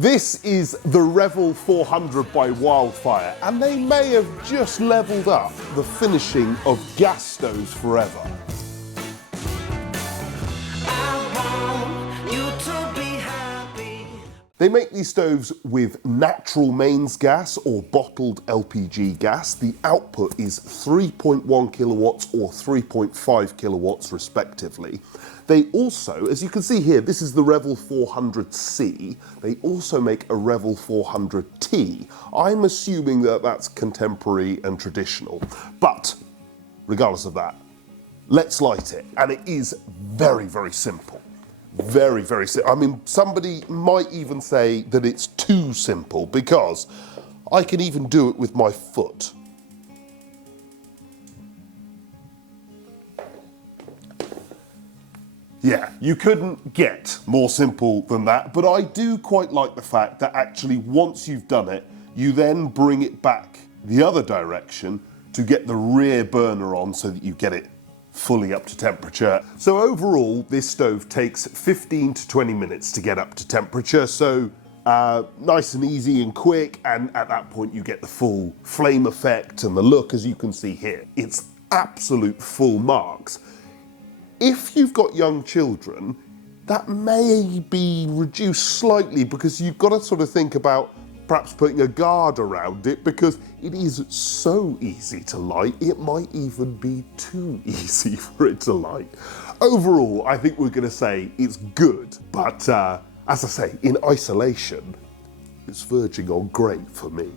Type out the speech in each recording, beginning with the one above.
This is the Ravel 400 by Wildfire, and they may have just levelled up the finishing of gas stoves forever. They make these stoves with natural mains gas or bottled LPG gas. The output is 3.1 kilowatts or 3.5 kilowatts respectively. They also, as you can see here, this is the Ravel 400C. They also make a Ravel 400T. I'm assuming that that's contemporary and traditional, but regardless of that, let's light it. And it is very, very simple. Very, very simple. I mean, somebody might even say that it's too simple because I can even do it with my foot. Yeah, you couldn't get more simple than that, but I do quite like the fact that actually once you've done it, you then bring it back the other direction to get the rear burner on so that you get it fully up to temperature. So overall, this stove takes 15 to 20 minutes to get up to temperature, so nice and easy and quick, and at that point you get the full flame effect and the look, as you can see here. It's absolute full marks. If you've got young children, that may be reduced slightly because you've got to sort of think about perhaps putting a guard around it because it is so easy to light, it might even be too easy for it to light. Overall, I think we're going to say it's good, but as I say, in isolation, it's verging on great for me.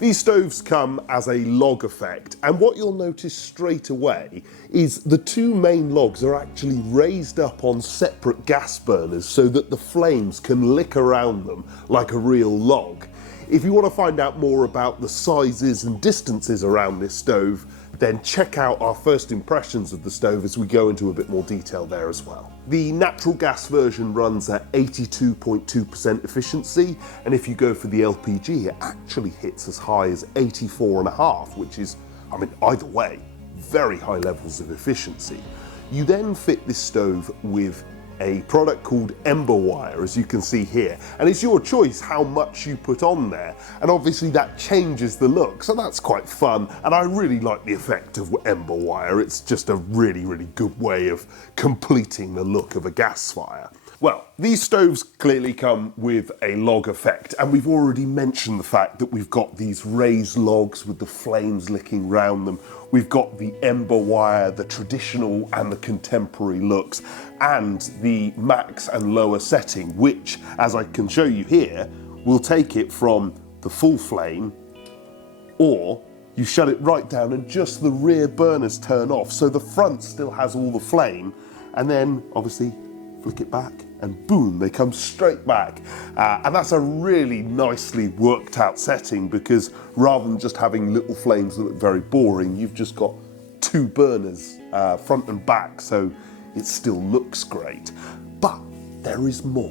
These stoves come as a log effect, and what you'll notice straight away is the two main logs are actually raised up on separate gas burners so that the flames can lick around them like a real log. If you want to find out more about the sizes and distances around this stove, then check out our first impressions of the stove as we go into a bit more detail there as well. The natural gas version runs at 82.2% efficiency, and if you go for the LPG, it actually hits as high as 84.5%, which is, I mean, either way, very high levels of efficiency. You then fit this stove with a product called ember wire, as you can see here, and it's your choice how much you put on there, and obviously that changes the look, so that's quite fun, and I really like the effect of ember wire. It's just a really, really good way of completing the look of a gas fire. Well, these stoves clearly come with a log effect, and we've already mentioned the fact that we've got these raised logs with the flames licking round them. We've got the ember wire, the traditional and the contemporary looks, and the max and lower setting, which, as I can show you here, will take it from the full flame, or you shut it right down and just the rear burners turn off, so the front still has all the flame, and then obviously flick it back and boom, they come straight back. And that's a really nicely worked out setting because rather than just having little flames that look very boring, you've just got two burners, front and back, so it still looks great. But there is more.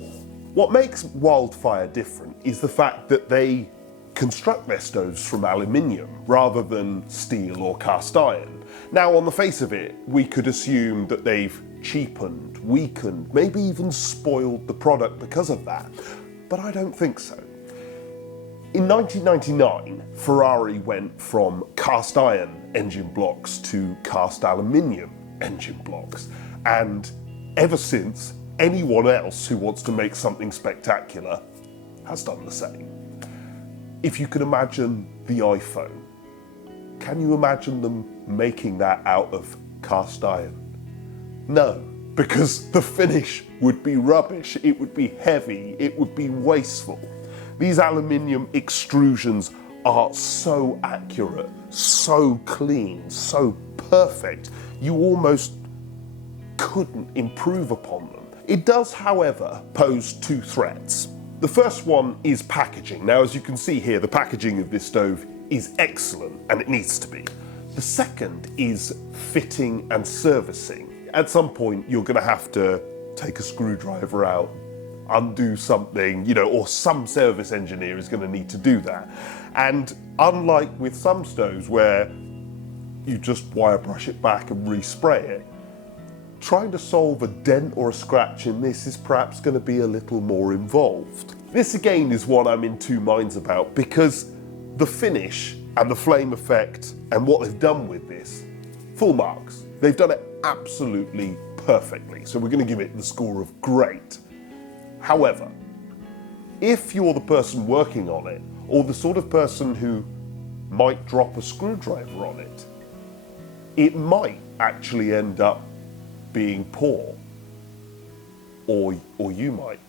What makes Wildfire different is the fact that they construct their stoves from aluminium rather than steel or cast iron. Now, on the face of it, we could assume that they've cheapened, weakened, maybe even spoiled the product because of that, but I don't think so. In 1999, Ferrari went from cast iron engine blocks to cast aluminium engine blocks, and ever since, anyone else who wants to make something spectacular has done the same. If you can imagine the iPhone, can you imagine them making that out of cast iron? No, because the finish would be rubbish, it would be heavy, it would be wasteful. These aluminium extrusions are so accurate, so clean, so perfect, you almost couldn't improve upon them. It does, however, pose two threats. The first one is packaging. Now, as you can see here, the packaging of this stove is excellent, and it needs to be. The second is fitting and servicing. At some point, you're going to have to take a screwdriver out, undo something, you know, or some service engineer is going to need to do that. And unlike with some stoves where you just wire brush it back and respray it, trying to solve a dent or a scratch in this is perhaps going to be a little more involved. This again is one I'm in two minds about, because the finish and the flame effect and what they've done with this, full marks. They've done it absolutely perfectly. So we're going to give it the score of great. However, if you're the person working on it, or the sort of person who might drop a screwdriver on it, it might actually end up being poor. Or you might.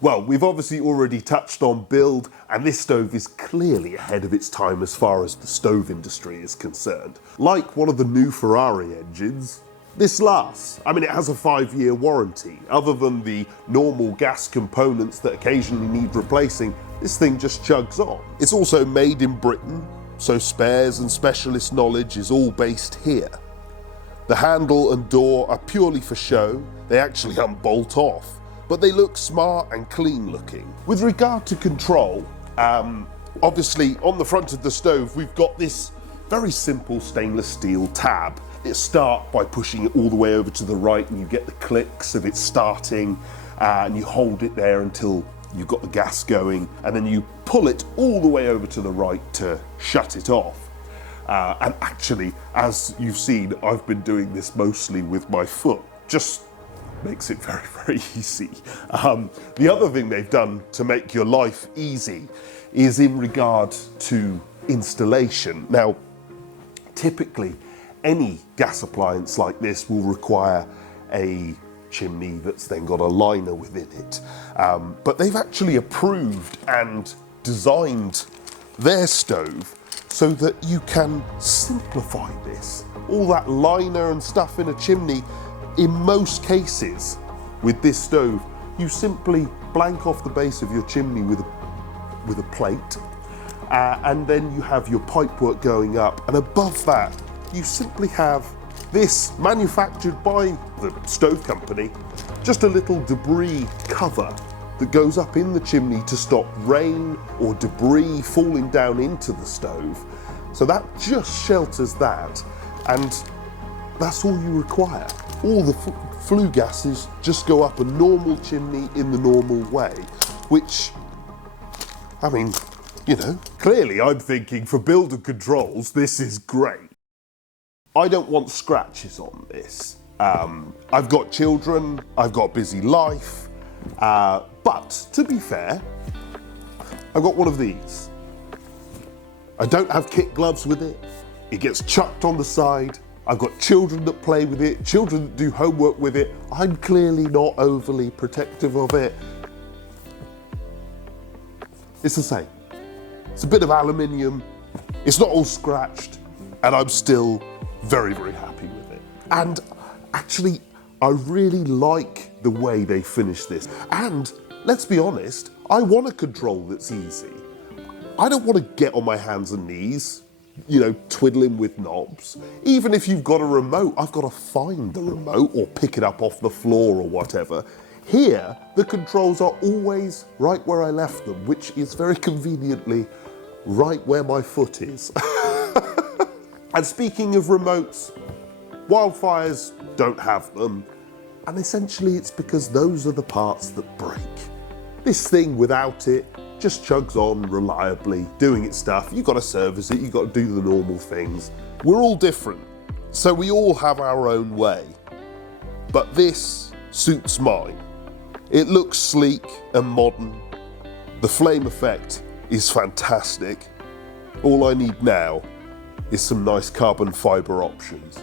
Well, we've obviously already touched on build, and this stove is clearly ahead of its time as far as the stove industry is concerned. Like one of the new Ferrari engines, this lasts. I mean, it has a 5-year warranty. Other than the normal gas components that occasionally need replacing, this thing just chugs on. It's also made in Britain, so spares and specialist knowledge is all based here. The handle and door are purely for show. They actually unbolt off, but they look smart and clean looking. With regard to control, obviously on the front of the stove we've got this very simple stainless steel tab. It starts by pushing it all the way over to the right, and you get the clicks of it starting, and you hold it there until you've got the gas going, and then you pull it all the way over to the right to shut it off. And actually, as you've seen, I've been doing this mostly with my foot. Just makes it very, very easy. The other thing they've done to make your life easy is in regard to installation. Now, typically, any gas appliance like this will require a chimney that's then got a liner within it. But they've actually approved and designed their stove so that you can simplify this. All that liner and stuff in a chimney, in most cases with this stove, you simply blank off the base of your chimney with a plate, and then you have your pipework going up, and above that you simply have this, manufactured by the stove company, just a little debris cover that goes up in the chimney to stop rain or debris falling down into the stove. So that just shelters that, and that's all you require. All the flue gases just go up a normal chimney in the normal way, which, I mean, you know, clearly I'm thinking for builder controls, this is great. I don't want scratches on this. I've got children, I've got a busy life, but to be fair, I've got one of these. I don't have kit gloves with it. It gets chucked on the side. I've got children that play with it, children that do homework with it. I'm clearly not overly protective of it. It's the same. It's a bit of aluminium. It's not all scratched, and I'm still very, very happy with it. And actually, I really like the way they finish this. And let's be honest, I want a control that's easy. I don't want to get on my hands and knees, you know, twiddling with knobs. Even if you've got a remote, I've got to find the remote or pick it up off the floor or whatever. Here, the controls are always right where I left them, which is very conveniently right where my foot is. And speaking of remotes, Wildfires don't have them, and essentially it's because those are the parts that break. This thing without it just chugs on reliably, doing its stuff. You've got to service it, you've got to do the normal things. We're all different, so we all have our own way. But this suits mine. It looks sleek and modern. The flame effect is fantastic. All I need now is some nice carbon fibre options.